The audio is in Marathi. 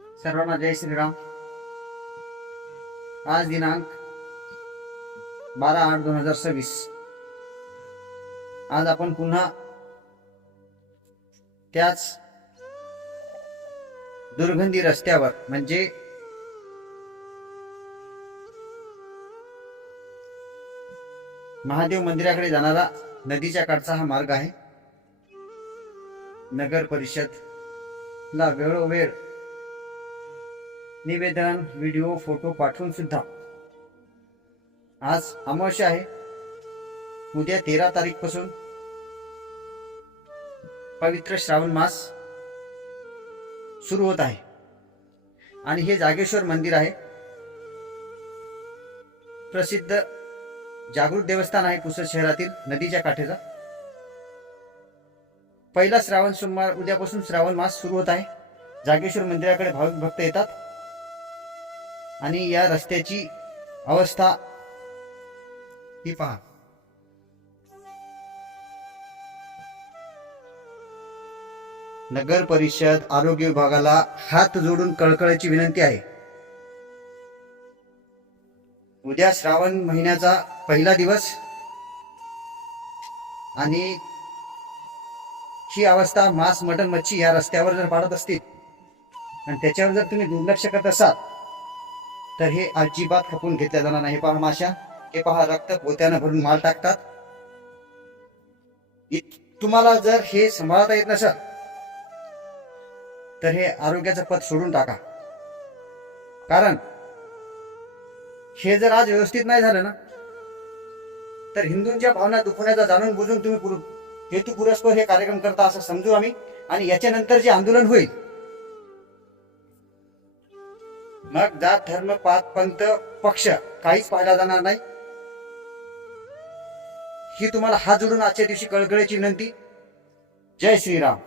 सर्वांना जय श्रीराम। आज दिनांक 12/8/2026। आज आपण पुन्हा त्याच दुर्गंधी रस्त्यावर म्हणजे महादेव मंदिराकडे जाणारा नदीच्या काठचा हा मार्ग आहे। नगर परिषदला वेळोवेळ निवेदन, व्हिडिओ, फोटो पाठवून सुद्धा आज अमावस्या आहे। उद्या 13 तारीख पासून पवित्र श्रावण मास सुरू होत आहे आणि हे जागेश्वर मंदिर आहे। प्रसिद्ध जागृत देवस्थान आहे पुसद शहरातील नदीच्या काठेचा। पहिला श्रावण सोमवार उद्यापासून श्रावण मास सुरू होत आहे। जागेश्वर मंदिराकडे भाविक भक्त येतात आणि या रस्त्याची अवस्था ही पहा। नगर परिषद आरोग्य विभागाला हात जोडून कळकळीची विनंती आहे। उद्या श्रावण महिन्याचा पहिला दिवस आणि ही अवस्था मांस, मटण, मच्छी या रस्त्यावर जर पाडत असतील आणि त्याच्यावर जर तुम्ही दुर्लक्ष करत असाल तर हे अजिबात खपून घेतल्या जाणार नाही। पहा माशा, हे पहा रक्त पोत्यानं भरून माल टाकतात। तुम्हाला जर हे सांभाळता येत नसेल तर हे आरोग्याचं पद सोडून टाका, कारण हे जर आज व्यवस्थित नाही झालं ना तर हिंदूंच्या भावना दुखवण्याचा जाणून बुजून तुम्ही हेतू पुरस्पर हे कार्यक्रम करता असं समजू आम्ही। आणि याच्यानंतर जे आंदोलन होईल मग जात, धर्म, पात, पंथ, पक्ष काहीच पाहिला जाणार नाही। ही तुम्हाला हात जोडून आजच्या दिवशी कळकळीची विनंती। जय श्रीराम।